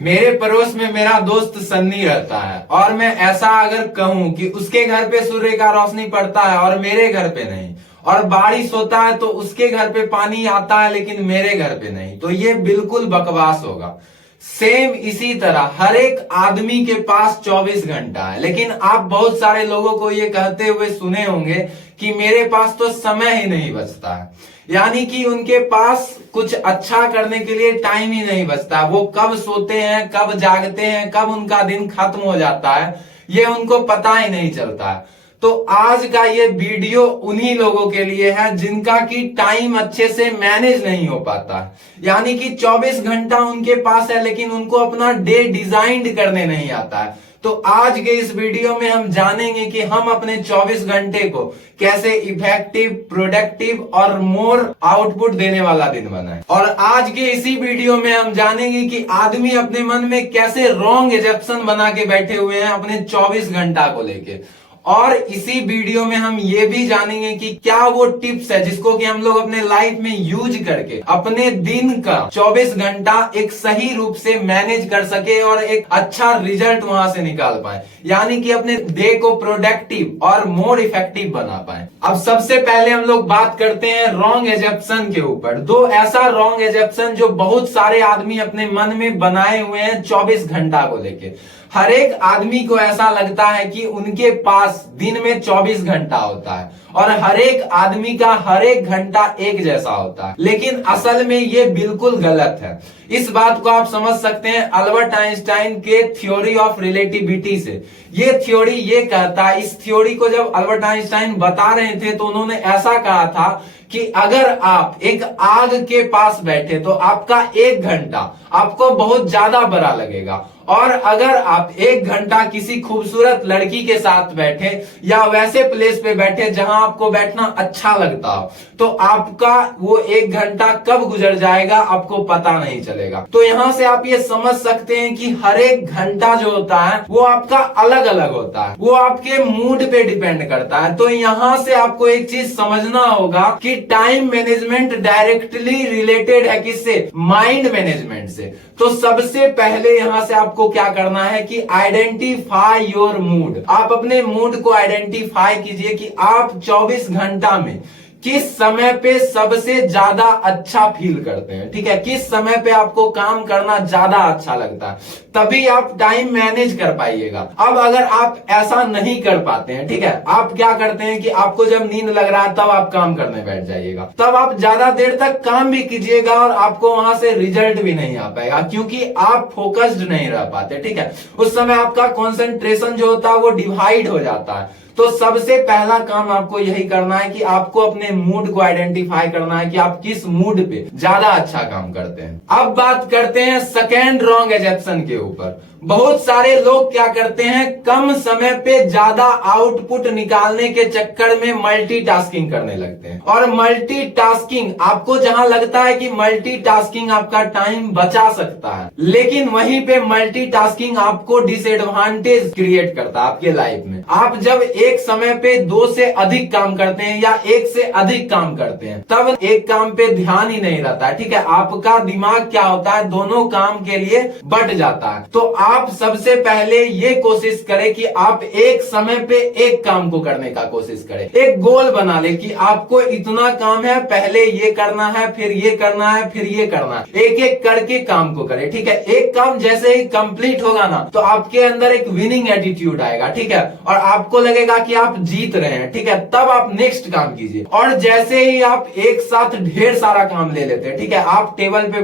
मेरे पड़ोस में मेरा दोस्त सन्नी रहता है और मैं ऐसा अगर कहूं कि उसके घर पे सूर्य का रोशनी पड़ता है और मेरे घर पे नहीं, और बारिश होता है तो उसके घर पे पानी आता है लेकिन मेरे घर पे नहीं, तो ये बिल्कुल बकवास होगा। सेम इसी तरह हर एक आदमी के पास 24 घंटा है, लेकिन आप बहुत सारे लोगों को ये कहते हुए सुने होंगे कि मेरे पास तो समय ही नहीं बचता है। यानी कि उनके पास कुछ अच्छा करने के लिए टाइम ही नहीं बचता। वो कब सोते हैं, कब जागते हैं, कब उनका दिन खत्म हो जाता है, ये उनको पता ही नहीं चलता है। तो आज का ये वीडियो उन्हीं लोगों के लिए है जिनका की टाइम अच्छे से मैनेज नहीं हो पाता। यानी कि 24 घंटा उनके पास है लेकिन उनको अपना डे डिजाइन करने नहीं आता है। तो आज के इस वीडियो में हम जानेंगे कि हम अपने 24 घंटे को कैसे इफेक्टिव, प्रोडक्टिव और मोर आउटपुट देने वाला दिन बनाएं। और आज के इसी वीडियो में हम जानेंगे कि आदमी अपने मन में कैसे रॉन्ग एजम्पशन बना के बैठे हुए हैं अपने 24 घंटा को लेके। और इसी वीडियो में हम ये भी जानेंगे कि क्या वो टिप्स है जिसको कि हम लोग अपने लाइफ में यूज करके अपने दिन का 24 घंटा एक सही रूप से मैनेज कर सके और एक अच्छा रिजल्ट वहां से निकाल पाए, यानी कि अपने डे को प्रोडक्टिव और मोर इफेक्टिव बना पाए। अब सबसे पहले हम लोग बात करते हैं रॉन्ग एजम्पशन के ऊपर। दो ऐसा रॉन्ग एजम्पशन जो बहुत सारे आदमी अपने मन में बनाए हुए हैं 24 घंटा को लेके। हर एक आदमी को ऐसा लगता है कि उनके पास दिन में 24 घंटा होता है और हर एक आदमी का हर एक घंटा एक जैसा होता है, लेकिन असल में ये बिल्कुल गलत है। इस बात को आप समझ सकते हैं अल्बर्ट आइंस्टाइन के थ्योरी ऑफ रिलेटिविटी से। ये थ्योरी ये कहता है, इस थ्योरी को जब अल्बर्ट आइंस्टाइन बता रहे थे तो उन्होंने ऐसा कहा था कि अगर आप एक आग के पास बैठे तो आपका एक घंटा आपको बहुत ज्यादा बड़ा लगेगा, और अगर आप एक घंटा किसी खूबसूरत लड़की के साथ बैठे या वैसे प्लेस पे बैठे जहां आपको बैठना अच्छा लगता हो, तो आपका वो एक घंटा कब गुजर जाएगा आपको पता नहीं चलेगा। तो यहां से आप ये समझ सकते हैं कि हर एक घंटा जो होता है वो आपका अलग अलग होता है, वो आपके मूड पे डिपेंड करता है। तो यहां से आपको एक चीज समझना होगा कि टाइम मैनेजमेंट डायरेक्टली रिलेटेड है किससे? माइंड मैनेजमेंट से। तो सबसे पहले यहां से आपको क्या करना है कि आइडेंटिफाई योर मूड। आप अपने मूड को आइडेंटिफाई कीजिए कि आप 24 घंटा में किस समय पे सबसे ज्यादा अच्छा फील करते हैं। ठीक है, किस समय पे आपको काम करना ज्यादा अच्छा लगता है, तभी आप टाइम मैनेज कर पाइएगा। अब अगर आप ऐसा नहीं कर पाते हैं, ठीक है, आप क्या करते हैं कि आपको जब नींद लग रहा है तब आप काम करने बैठ जाइएगा, तब आप ज्यादा देर तक काम भी कीजिएगा और आपको वहां से रिजल्ट भी नहीं आ पाएगा क्योंकि आप फोकस्ड नहीं रह पाते। ठीक है, उस समय आपका कॉन्सेंट्रेशन जो होता है वो डिवाइड हो जाता है। तो सबसे पहला काम आपको यही करना है कि आपको अपने मूड को आइडेंटिफाई करना है कि आप किस मूड पे ज्यादा अच्छा काम करते हैं। अब बात करते हैं सेकेंड रॉन्ग एजम्पशन के ऊपर। बहुत सारे लोग क्या करते हैं, कम समय पे ज्यादा आउटपुट निकालने के चक्कर में मल्टीटास्किंग करने लगते हैं। और मल्टीटास्किंग आपको जहां लगता है कि मल्टीटास्किंग आपका टाइम बचा सकता है, लेकिन वहीं पे मल्टीटास्किंग आपको डिसएडवांटेज क्रिएट करता है आपके लाइफ में। आप जब एक समय पे 2 से अधिक काम करते हैं या 1 से अधिक काम करते हैं तब एक काम पे ध्यान ही नहीं रहता है। ठीक है, आपका दिमाग क्या होता है, दोनों काम के लिए बट जाता है। तो आप सबसे पहले ये कोशिश करें कि आप एक समय पे एक काम को करने का कोशिश करें। एक गोल बना ले कि आपको इतना काम है, पहले ये करना है, फिर ये करना है, फिर ये करना है। एक एक करके काम को करें। ठीक है, एक काम जैसे ही कंप्लीट होगा ना तो आपके अंदर एक विनिंग एटीट्यूड आएगा। ठीक है, और आपको लगेगा कि आप जीत रहे हैं। ठीक है, तब आप नेक्स्ट काम कीजिए। और जैसे ही आप एक साथ ढेर सारा काम ले लेते हैं, ठीक है, आप टेबल पे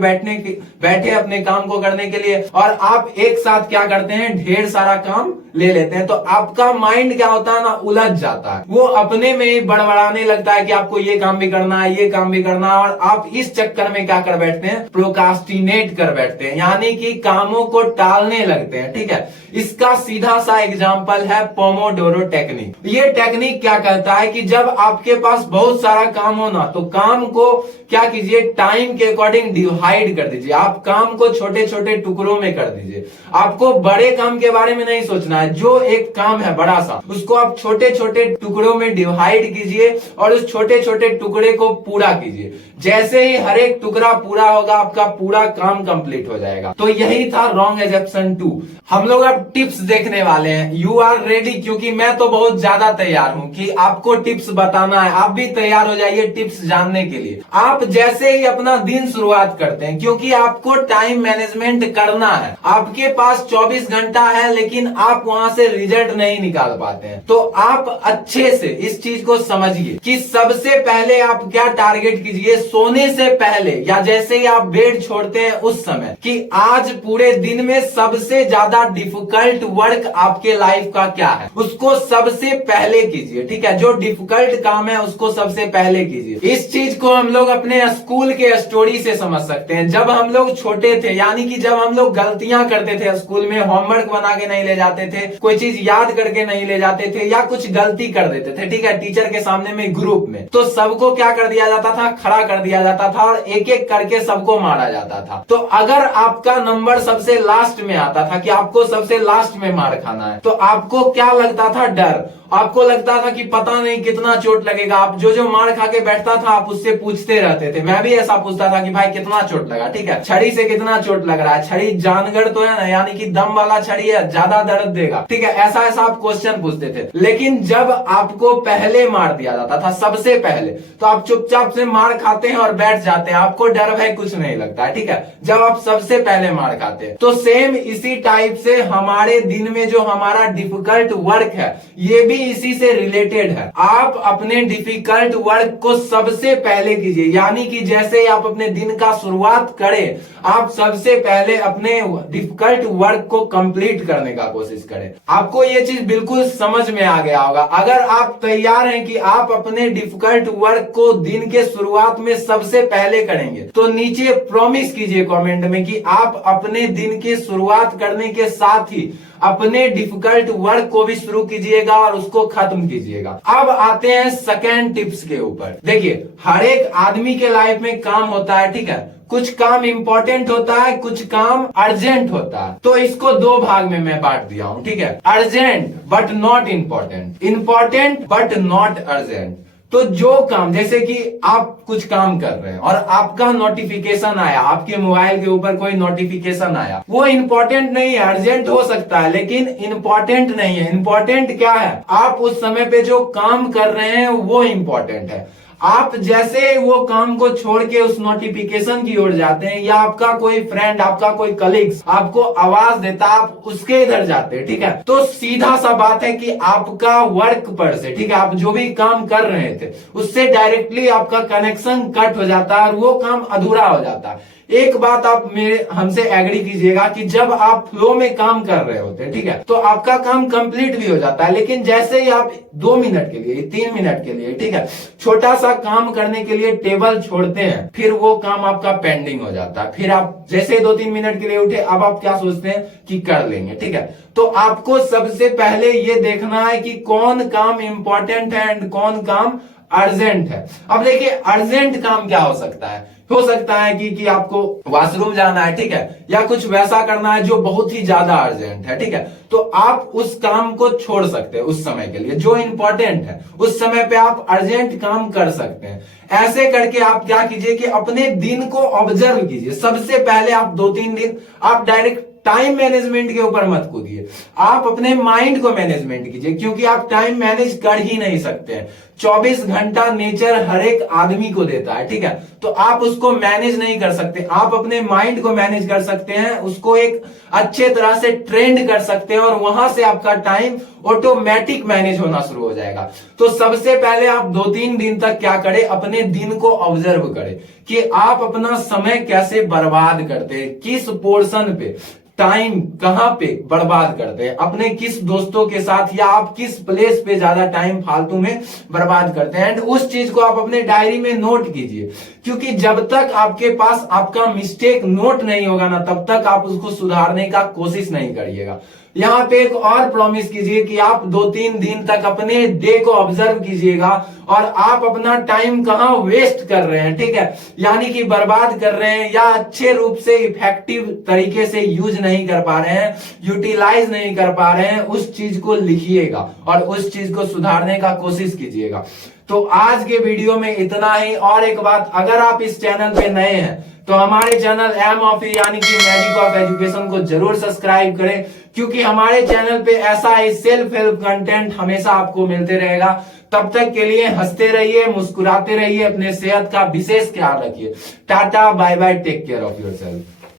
बैठे अपने काम को करने के लिए और आप एक साथ क्या करते हैं, ढेर सारा काम ले लेते हैं, तो आपका माइंड क्या होता है ना, उलझ जाता है। वो अपने में ही बड़बड़ाने लगता है कि आपको ये काम भी करना है, ये काम भी करना है, और आप इस चक्कर में क्या कर बैठते हैं, प्रोकास्टिनेट कर बैठते हैं, यानी कि कामों को टालने लगते हैं। ठीक है, इसका सीधा सा एग्जांपल है पोमोडोरो टेक्निक। ये टेक्निक क्या कहता है कि जब आपके पास बहुत सारा काम हो ना तो काम को क्या कीजिए, टाइम के अकॉर्डिंग डिवाइड कर दीजिए। आप काम को छोटे छोटे टुकड़ों में कर दीजिए। आपको बड़े काम के बारे में नहीं सोचना है। जो एक काम है बड़ा सा, उसको आप छोटे छोटे टुकड़ों में डिवाइड कीजिए और उस छोटे छोटे टुकड़े को पूरा कीजिए। जैसे ही हर एक टुकड़ा पूरा होगा, आपका पूरा काम कंप्लीट हो जाएगा। तो यही था रॉन्ग एजम्पशन 2। हम लोग अब टिप्स देखने वाले हैं। You are ready? क्योंकि मैं तो बहुत ज्यादा तैयार हूं कि आपको टिप्स बताना है। आप भी तैयार हो जाइए टिप्स जानने के लिए। आप जैसे ही अपना दिन शुरुआत करते हैं, क्योंकि आपको टाइम मैनेजमेंट करना है, आपके पास 24 घंटा है लेकिन आप वहां से रिजल्ट नहीं निकाल पाते हैं, तो आप अच्छे से इस चीज को समझिए कि सबसे पहले आप क्या टारगेट कीजिए सोने से पहले या जैसे ही आप बेड छोड़ते हैं उस समय, कि आज पूरे दिन में सबसे ज्यादा डिफिकल्ट वर्क आपके लाइफ का क्या है, उसको सबसे पहले कीजिए। ठीक है, जो डिफिकल्ट काम है उसको सबसे पहले कीजिए। इस चीज को हम लोग अपने स्कूल के स्टोरी से समझ सकते हैं। जब हम लोग छोटे थे, यानी कि जब हम लोग गलतियां करते थे स्कूल में, होमवर्क बना के नहीं ले जाते थे, कोई चीज याद करके नहीं ले जाते थे, या कुछ गलती कर देते थे, ठीक है, टीचर के सामने में ग्रुप में, तो सबको क्या कर दिया जाता था, खड़ा कर दिया जाता था और एक एक करके सबको मारा जाता था। तो अगर आपका नंबर सबसे लास्ट में आता था कि आपको सबसे लास्ट में मार खाना है, तो आपको क्या लगता था? डर। आपको लगता था कि पता नहीं कितना चोट लगेगा। आप जो जो मार खा के बैठता था आप उससे पूछते रहते थे। मैं भी ऐसा पूछता था कि भाई कितना चोट लगा, ठीक है, छड़ी से कितना चोट लग रहा है, छड़ी जानगर तो है ना, यानी कि दम वाला छड़ी है, ज्यादा दर्द देगा, ठीक है, ऐसा ऐसा आप क्वेश्चन पूछते थे। लेकिन जब आपको पहले मार दिया जाता था, सबसे पहले, तो आप चुपचाप से मार खाते हैं और बैठ जाते हैं, आपको डर भय कुछ नहीं लगता है। ठीक है, जब आप सबसे पहले मार खाते हैं। तो सेम इसी टाइप से हमारे दिन में जो हमारा डिफिकल्ट वर्क है, ये भी इसी से रिलेटेड है। आप अपने डिफिकल्ट वर्क को सबसे पहले कीजिए, यानी कि जैसे ही आप अपने दिन का शुरुआत करें, आप सबसे पहले अपने डिफिकल्ट वर्क को कंप्लीट करने का कोशिश करें। आपको ये चीज बिल्कुल समझ में आ गया होगा। अगर आप तैयार हैं कि आप अपने डिफिकल्ट वर्क को दिन के शुरुआत में सबसे पहले करेंगे, तो नीचे प्रॉमिस कीजिए कमेंट में कि आप अपने दिन की शुरुआत करने के साथ ही अपने डिफिकल्ट वर्क को भी शुरू कीजिएगा और उसको खत्म कीजिएगा। अब आते हैं सेकेंड टिप्स के ऊपर। देखिए, हर एक आदमी के लाइफ में काम होता है, ठीक है, कुछ काम इंपॉर्टेंट होता है, कुछ काम अर्जेंट होता है। तो इसको दो भाग में मैं बांट दिया हूं, ठीक है, urgent but not important, important but not urgent. तो जो काम, जैसे कि आप कुछ काम कर रहे हैं और आपका नोटिफिकेशन आया, आपके मोबाइल के ऊपर कोई नोटिफिकेशन आया, वो इंपॉर्टेंट नहीं है, अर्जेंट हो सकता है लेकिन इंपॉर्टेंट नहीं है। इंपॉर्टेंट क्या है? आप उस समय पे जो काम कर रहे हैं वो इंपॉर्टेंट है। आप जैसे वो काम को छोड़ के उस नोटिफिकेशन की ओर जाते हैं, या आपका कोई फ्रेंड, आपका कोई कलीग्स आपको आवाज देता, आप उसके इधर जाते हैं, ठीक है, तो सीधा सा बात है कि आपका वर्क पर से, ठीक है, आप जो भी काम कर रहे थे उससे डायरेक्टली आपका कनेक्शन कट हो जाता है और वो काम अधूरा हो जाता है। एक बात आप मेरे हमसे एग्री कीजिएगा कि जब आप फ्लो में काम कर रहे होते हैं, ठीक है, तो आपका काम कंप्लीट भी हो जाता है, लेकिन जैसे ही आप 2 मिनट के लिए, 3 मिनट के लिए, ठीक है, छोटा सा काम करने के लिए टेबल छोड़ते हैं, फिर वो काम आपका पेंडिंग हो जाता है। फिर आप जैसे 2-3 मिनट के लिए उठे, अब आप क्या सोचते हैं कि कर लेंगे, ठीक है। तो आपको सबसे पहले ये देखना है कि कौन काम इंपॉर्टेंट है एंड कौन काम अर्जेंट है। अब देखिए, अर्जेंट काम क्या हो सकता है? हो सकता है कि आपको वॉशरूम जाना है, ठीक है, या कुछ वैसा करना है जो बहुत ही ज्यादा अर्जेंट है, ठीक है, तो आप उस काम को छोड़ सकते हैं उस समय के लिए। जो इंपॉर्टेंट है उस समय पे आप अर्जेंट काम कर सकते हैं। ऐसे करके आप क्या कीजिए कि अपने दिन को ऑब्जर्व कीजिए। सबसे पहले आप 2-3 दिन आप डायरेक्ट टाइम मैनेजमेंट के ऊपर मत कूदिए, आप अपने माइंड को मैनेजमेंट कीजिए, क्योंकि आप टाइम मैनेज कर ही नहीं सकते हैं। 24 घंटा नेचर हर एक आदमी को देता है, ठीक है, तो आप उसको मैनेज नहीं कर सकते। आप अपने माइंड को मैनेज कर सकते हैं, उसको एक अच्छे तरह से ट्रेंड कर सकते हैं और वहां से आपका टाइम ऑटोमेटिक मैनेज होना शुरू हो जाएगा। तो सबसे पहले आप 2-3 दिन तक क्या करें, अपने दिन को ऑब्जर्व करें कि आप अपना समय कैसे बर्बाद करते हैं, किस पोर्शन पे टाइम कहां पे बर्बाद करते हैं, अपने किस दोस्तों के साथ या आप किस प्लेस पे ज्यादा टाइम फालतू में बर्बाद करते हैं। एंड उस चीज को आप अपने डायरी में नोट कीजिए क्योंकि जब तक आपके पास आपका मिस्टेक नोट नहीं होगा ना, तब तक आप उसको सुधारने का कोशिश नहीं करिएगा। यहाँ पे एक और प्रॉमिस कीजिए कि आप 2-3 दिन तक अपने डे को ऑब्जर्व कीजिएगा और आप अपना टाइम कहाँ वेस्ट कर रहे हैं, ठीक है, यानी कि बर्बाद कर रहे हैं या अच्छे रूप से इफेक्टिव तरीके से यूज नहीं कर पा रहे हैं, यूटिलाइज नहीं कर पा रहे हैं, उस चीज को लिखिएगा और उस चीज को सुधारने का कोशिश कीजिएगा। तो आज के वीडियो में इतना ही। और एक बात, अगर आप इस चैनल पे नए हैं तो हमारे चैनल एम ऑफी यानी कि मैजिक ऑफ एजुकेशन को जरूर सब्सक्राइब करें, क्योंकि हमारे चैनल पे ऐसा ही सेल्फ हेल्प कंटेंट हमेशा आपको मिलते रहेगा। तब तक के लिए हंसते रहिए, मुस्कुराते रहिए, अपने सेहत का विशेष ख्याल रखिए। Tata, bye bye, take care of yourself.